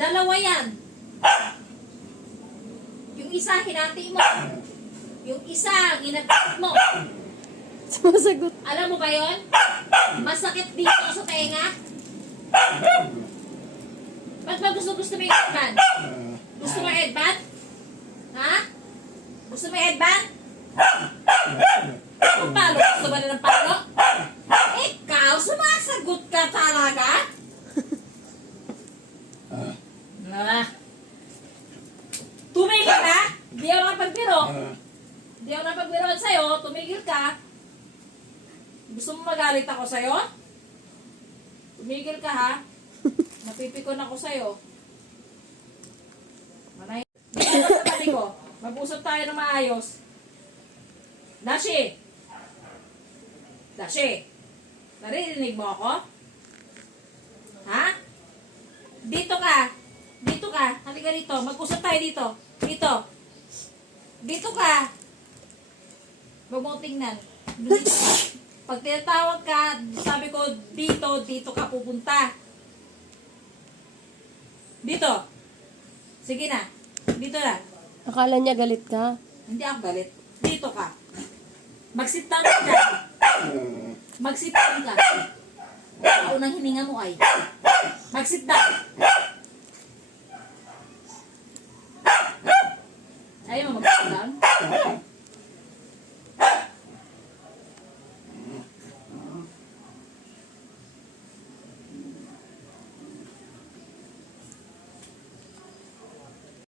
Dalawa yan. Yung isa, hinati mo. Yung isa, ginatid mo. Sumasagot. Alam mo ba yon? Masakit dito sa tenga. Ba't ba gusto mo yung headband? Gusto mo headband? Ha? Gusto mo headband? Ang palo, gusto ba na ng palo? Ikaw, sumasagot ka talaga? Tumigil ka? Di ako nakapagbiro. Di ako nakapagbiro sa'yo. Tumigil ka. Gusto mo magalit ako sa'yo? Tumigil ka ha. Napipikon ako sa'yo. Manay. Dito ka sa tabi ko. Mag-usap tayo ng maayos. Dashi! Dashi! Naririnig mo ako? Ha? Dito ka. Dito ka. Halika dito. Mag-usap tayo dito. Dito. Dito ka. Huwag mo tingnan. Dito ka. Pag tinatawag ka, sabi ko, dito ka pupunta. Dito. Sige na. Dito na. Akala niya galit ka. Hindi ako galit. Dito ka. Mag-sit down ka. Mag-sit down ka. Unang hininga mo ay. Mag-sit down. Ayaw mo mag-sit down?